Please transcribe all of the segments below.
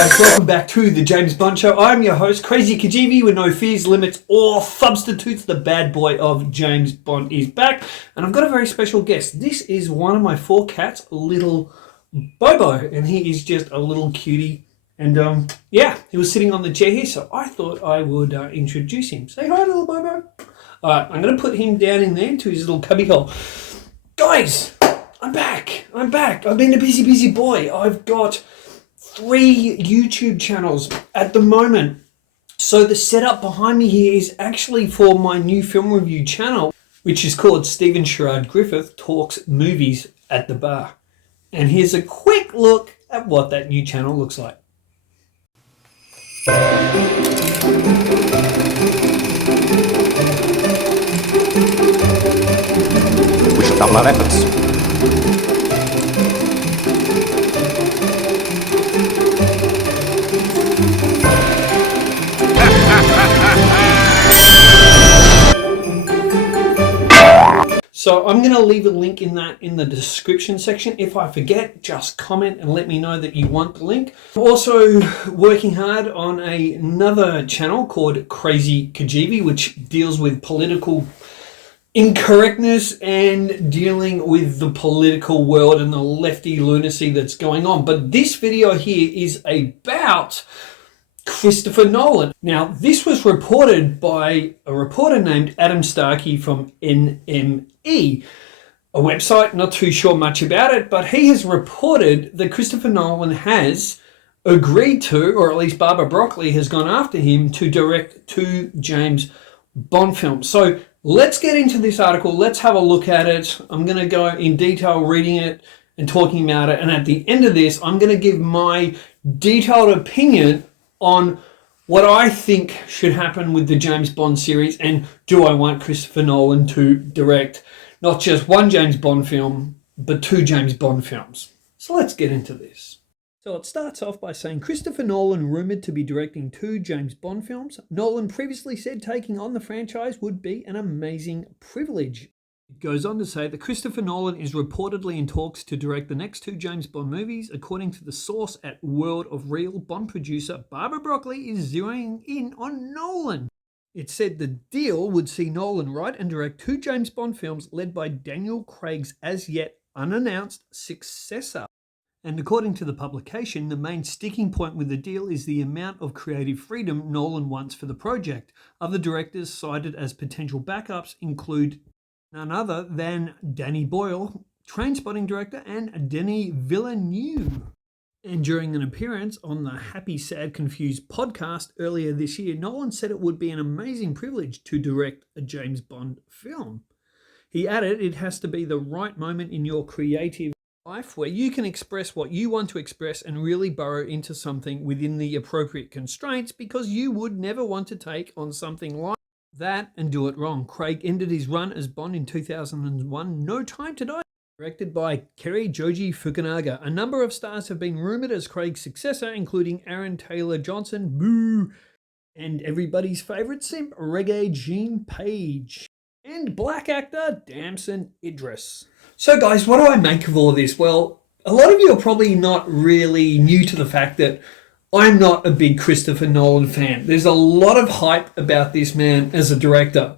guys, welcome back to the James Bond Show. I'm your host, Crazy Kajivi, with no fears, limits, or substitutes. The bad boy of James Bond is back, and I've got a very special guest. This is one of my 4 cats, little Bobo, and he is just a little cutie. And yeah, he was sitting on the chair here, so I thought I would introduce him. Say hi, little Bobo. Alright, I'm going to put him down in there to his little cubbyhole. Guys, I'm back. I've been a busy boy. I've got 3 YouTube channels at the moment. So the setup behind me here is actually for my new film review channel, which is called Stephen Sherrard Griffith Talks Movies at the Bar. And here's a quick look at what that new channel looks like. We should double our efforts. So I'm going to leave a link in the description section. If I forget, just comment and let me know that you want the link. I'm also working hard on another channel called Crazy Kajivi, which deals with political incorrectness and dealing with the political world and the lefty lunacy that's going on. But this video here is about Christopher Nolan. Now, this was reported by a reporter named Adam Starkey from NME, a website, not too sure much about it, but he has reported that Christopher Nolan has agreed to, or at least Barbara Broccoli has gone after him to direct 2 James Bond films. So let's get into this article. Let's have a look at it. I'm going to go in detail reading it and talking about it. And at the end of this, I'm going to give my detailed opinion on what I think should happen with the James Bond series, and do I want Christopher Nolan to direct not just 1 James Bond film, but 2 James Bond films. So let's get into this. So it starts off by saying Christopher Nolan rumoured to be directing 2 James Bond films. Nolan previously said taking on the franchise would be an amazing privilege. It goes on to say that Christopher Nolan is reportedly in talks to direct the next 2 James Bond movies. According to the source at World of Real, Bond producer Barbara Broccoli is zeroing in on Nolan. It said the deal would see Nolan write and direct 2 James Bond films led by Daniel Craig's as yet unannounced successor. And according to the publication, the main sticking point with the deal is the amount of creative freedom Nolan wants for the project. Other directors cited as potential backups include none other than Danny Boyle, Trainspotting director, and Denis Villeneuve. And during an appearance on the Happy, Sad, Confused podcast earlier this year, Nolan said it would be an amazing privilege to direct a James Bond film. He added, it has to be the right moment in your creative life where you can express what you want to express and really burrow into something within the appropriate constraints, because you would never want to take on something like that and do it wrong. Craig ended his run as Bond in 2001, No Time to Die, directed by Kerry Joji Fukunaga. A number of stars have been rumoured as Craig's successor, including Aaron Taylor-Johnson, Boo, and everybody's favourite simp, Reggae Jean Page, and black actor Damson Idris. So guys, what do I make of all of this? Well, a lot of you are probably not really new to the fact that I'm not a big Christopher Nolan fan. There's a lot of hype about this man as a director.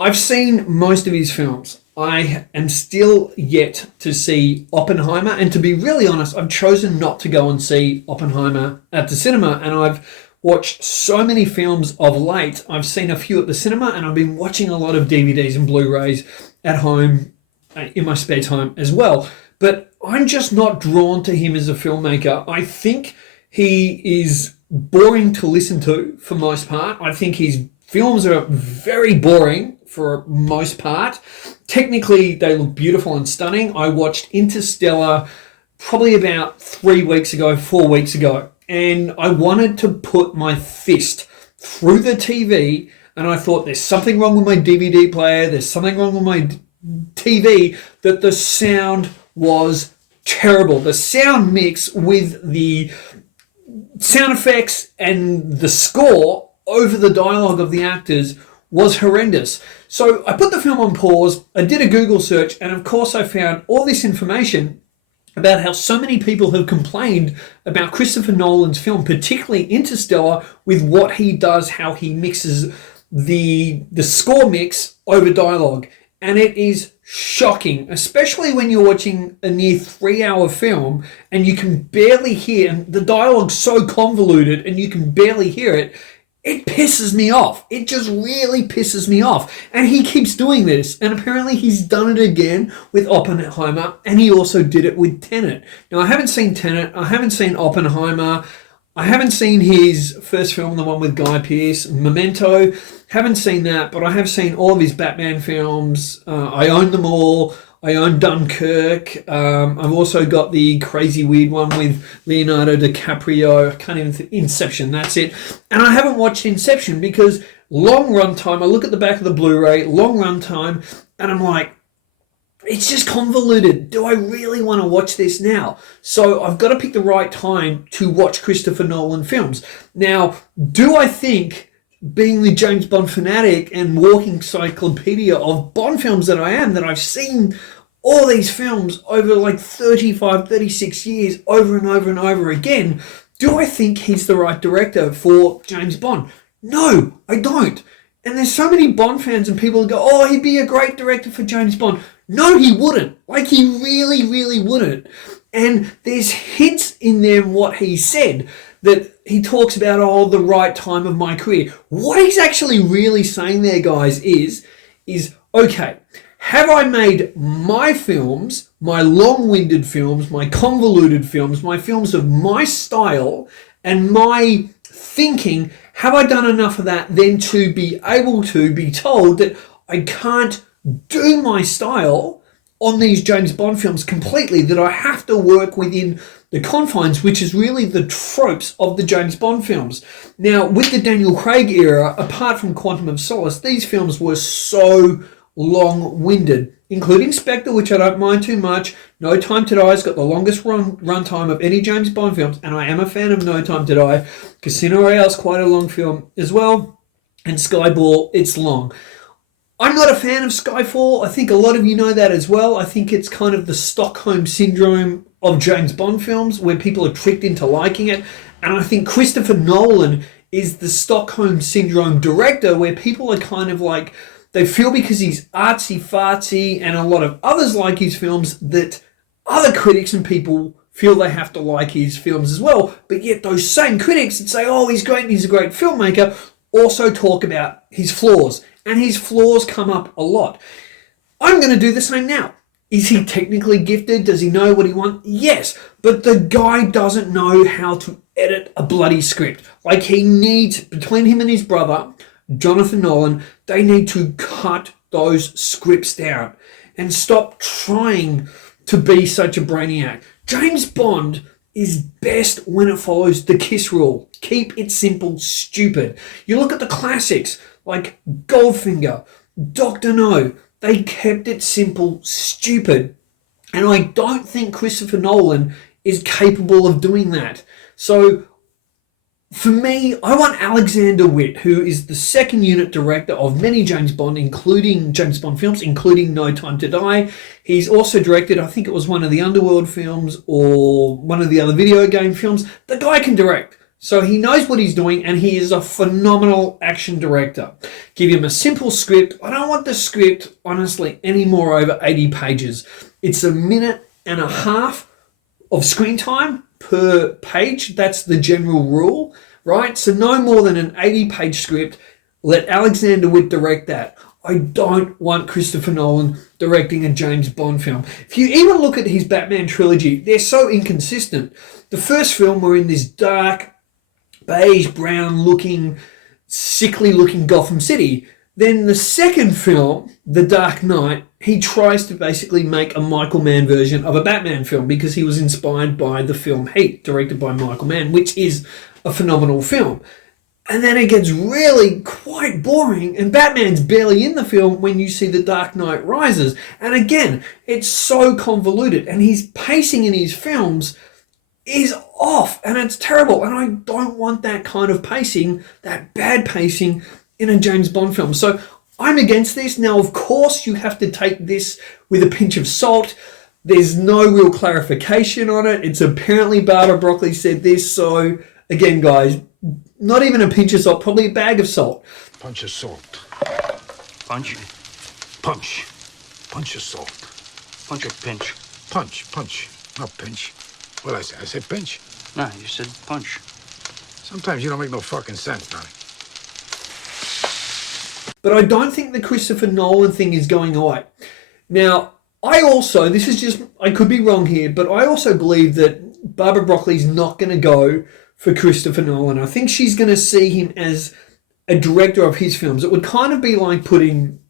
I've seen most of his films. I am still yet to see Oppenheimer, and to be really honest, I've chosen not to go and see Oppenheimer at the cinema, and I've watched so many films of late. I've seen a few at the cinema, and I've been watching a lot of DVDs and Blu-rays at home in my spare time as well. But I'm just not drawn to him as a filmmaker. I think he is boring to listen to for most part. I think his films are very boring for most part. Technically, they look beautiful and stunning. I watched Interstellar probably about 4 weeks ago, and I wanted to put my fist through the TV, and I thought there's something wrong with my DVD player, there's something wrong with my TV, that the sound was terrible. The sound mix with the sound effects and the score over the dialogue of the actors was horrendous. So I put the film on pause, I did a Google search, and of course I found all this information about how so many people have complained about Christopher Nolan's film, particularly Interstellar, with what he does, how he mixes the score mix over dialogue. And it is shocking, especially when you're watching a near 3-hour film and you can barely hear, and the dialogue's so convoluted and you can barely hear it. It pisses me off. It just really pisses me off. And he keeps doing this. And apparently he's done it again with Oppenheimer. And he also did it with Tenet. Now, I haven't seen Tenet. I haven't seen Oppenheimer. I haven't seen his first film, the one with Guy Pearce, Memento. Haven't seen that. But I have seen all of his Batman films. I own them all. I own Dunkirk. I've also got the crazy weird one with Leonardo DiCaprio. I can't even Inception, that's it. And I haven't watched Inception because long run time, I look at the back of the Blu-ray, long run time, and I'm like, it's just convoluted. Do I really want to watch this now? So I've got to pick the right time to watch Christopher Nolan films. Now, do I think, being the James Bond fanatic and walking encyclopedia of Bond films that I am, that I've seen all these films over like 35, 36 years over and over and over again, do I think he's the right director for James Bond? No, I don't. And there's so many Bond fans and people who go, oh, he'd be a great director for James Bond. No, he wouldn't. Like, he really, really wouldn't. And there's hints in there in what he said that he talks about, oh, the right time of my career. What he's actually really saying there, guys, is okay, have I made my films, my long-winded films, my convoluted films, my films of my style and my thinking, have I done enough of that then to be able to be told that I can't do my style on these James Bond films completely, that I have to work within the confines, which is really the tropes of the James Bond films. Now, with the Daniel Craig era, apart from Quantum of Solace, these films were so long-winded, including Spectre, which I don't mind too much. No Time to Die's got the longest run time of any James Bond films, and I am a fan of No Time to Die. Casino Royale's quite a long film as well, and Skyfall, it's long. I'm not a fan of Skyfall. I think a lot of you know that as well. I think it's kind of the Stockholm syndrome of James Bond films where people are tricked into liking it. And I think Christopher Nolan is the Stockholm syndrome director where people are kind of like, they feel because he's artsy-fartsy and a lot of others like his films that other critics and people feel they have to like his films as well. But yet those same critics that say, oh, he's great and he's a great filmmaker, also talk about his flaws. And his flaws come up a lot. I'm going to do the same now. Is he technically gifted? Does he know what he wants? Yes. But the guy doesn't know how to edit a bloody script. Like, he needs, between him and his brother, Jonathan Nolan, they need to cut those scripts down and stop trying to be such a brainiac. James Bond is best when it follows the KISS rule. Keep it simple, stupid. You look at the classics like Goldfinger, Dr. No. They kept it simple, stupid. And I don't think Christopher Nolan is capable of doing that. So for me, I want Alexander Witt, who is the second unit director of many James Bond films, including No Time to Die. He's also directed, I think it was one of the Underworld films or one of the other video game films. The guy can direct. So he knows what he's doing, and he is a phenomenal action director. Give him a simple script. I don't want the script, honestly, any more over 80 pages. It's 1.5 minutes of screen time per page. That's the general rule, right? So no more than an 80-page script. Let Alexander Witt direct that. I don't want Christopher Nolan directing a James Bond film. If you even look at his Batman trilogy, they're so inconsistent. The first film, we're in this dark, beige, brown-looking, sickly-looking Gotham City. Then the second film, The Dark Knight, he tries to basically make a Michael Mann version of a Batman film because he was inspired by the film Heat, directed by Michael Mann, which is a phenomenal film. And then it gets really quite boring, and Batman's barely in the film when you see The Dark Knight Rises. And again, it's so convoluted, and his pacing in his films is off, and it's terrible, and I don't want that kind of pacing, that bad pacing, in a James Bond film. So I'm against this. Now, of course, you have to take this with a pinch of salt. There's no real clarification on it. It's apparently Barbara Broccoli said this. So again, guys, not even a pinch of salt, probably a bag of salt. Punch of salt. Punch? Punch. Punch of salt. Punch or pinch? Punch. Not pinch. What did I say? I said pinch. No, you said punch. Sometimes you don't make no fucking sense, Donnie. But I don't think the Christopher Nolan thing is going away. Now, I could be wrong here, but I also believe that Barbara Broccoli's not going to go for Christopher Nolan. I think she's going to see him as a director of his films. It would kind of be like putting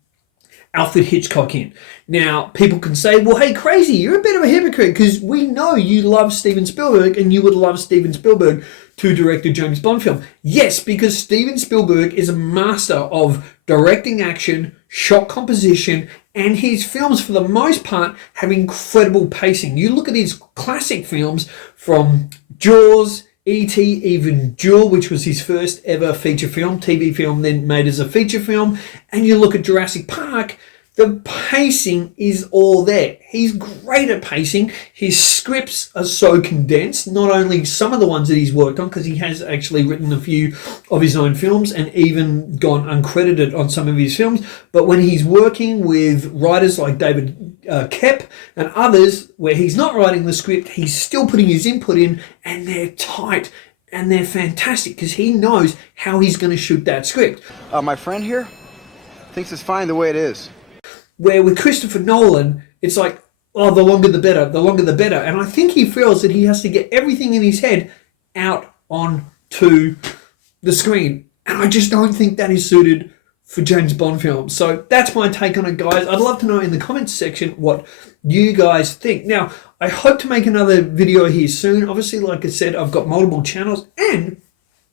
Alfred Hitchcock in. Now, people can say, well, hey, crazy, you're a bit of a hypocrite because we know you love Steven Spielberg and you would love Steven Spielberg to direct a James Bond film. Yes, because Steven Spielberg is a master of directing action, shot composition, and his films, for the most part, have incredible pacing. You look at his classic films from Jaws, E.T., even Duel, which was his first ever feature film, TV film, then made as a feature film, and you look at Jurassic Park, the pacing is all there. He's great at pacing. His scripts are so condensed, not only some of the ones that he's worked on, because he has actually written a few of his own films and even gone uncredited on some of his films, but when he's working with writers like David Koepp and others, where he's not writing the script, he's still putting his input in, and they're tight and they're fantastic because he knows how he's going to shoot that script. My friend here thinks it's fine the way it is. Where with Christopher Nolan, it's like, oh, the longer the better, the longer the better. And I think he feels that he has to get everything in his head out onto the screen. And I just don't think that is suited for James Bond films. So that's my take on it, guys. I'd love to know in the comments section what you guys think. Now, I hope to make another video here soon. Obviously, like I said, I've got multiple channels, and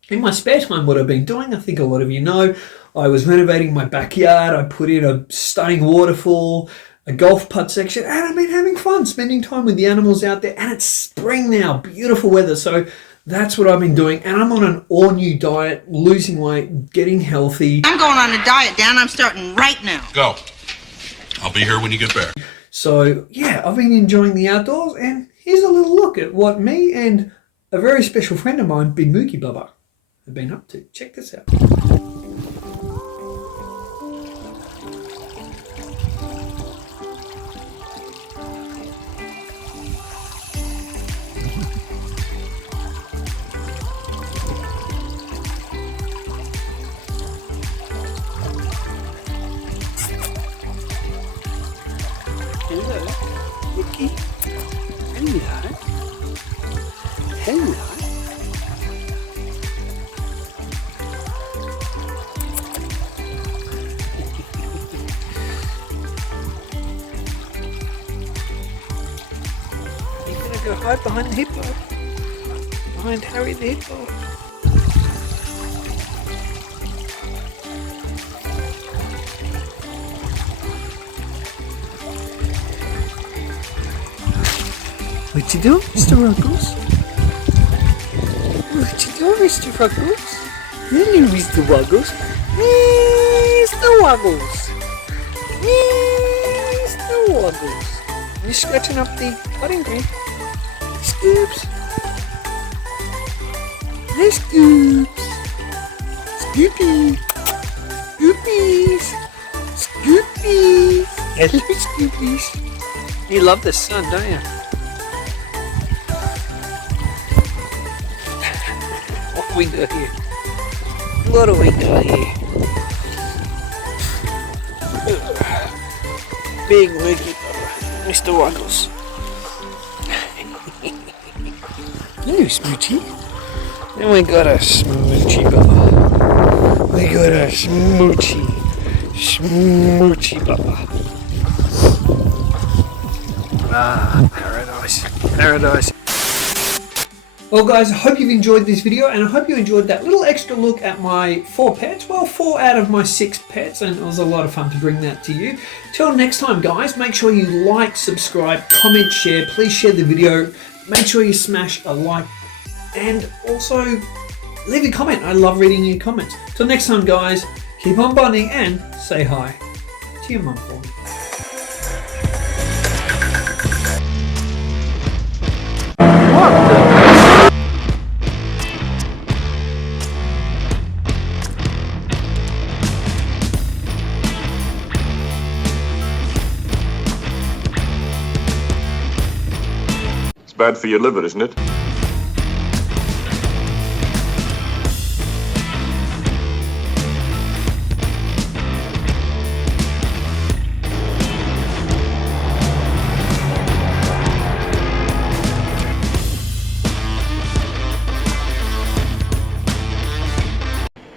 in my spare time, what I've been doing, I think a lot of you know, I was renovating my backyard. I put in a stunning waterfall, a golf putt section, and I've been having fun spending time with the animals out there. And it's spring now, beautiful weather. So that's what I've been doing. And I'm on an all-new diet, losing weight, getting healthy. I'm going on a diet, Dan. I'm starting right now. Go. I'll be here when you get back. So, yeah, I've been enjoying the outdoors. And here's a little look at what me and a very special friend of mine, Big Mookie Bubba, have been up to. Check this out. Hello, Mookie. Hello. Hello. You're gonna go hide behind the hippo. Behind Harry the hippo. What you doing, Mr. Ruggles? What you doing, Mr. Ruggles? Hello, Mr. Ruggles. Mr. Ruggles. Mr. Ruggles. You're scratching up the putting green. Scoops. Hey, Scoops. Scoopy. Scoopies. Scoopies. Hello, Scoopies. You love the sun, don't you? What do we do here? What do we do here? Big Mookie Bubba, Mr. Ruggles. Hello, Smoochy. And we got a Smoochy Bubba. We got a Smoochy Bubba. Ah, paradise. Well, guys, I hope you've enjoyed this video, and I hope you enjoyed that little extra look at my 4 pets. Well, 4 out of my 6 pets, and it was a lot of fun to bring that to you. Till next time, guys, make sure you like, subscribe, comment, share. Please share the video. Make sure you smash a like, and also leave a comment. I love reading your comments. Till next time, guys, keep on bonding and say hi to your mum for me. Bad for your liver, isn't it?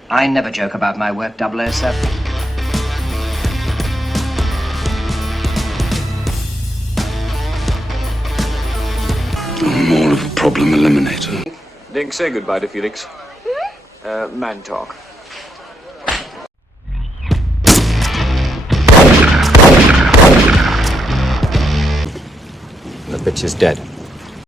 I never joke about my work, 007. I'm more of a problem eliminator. Dink, say goodbye to Felix. Man talk. The bitch is dead.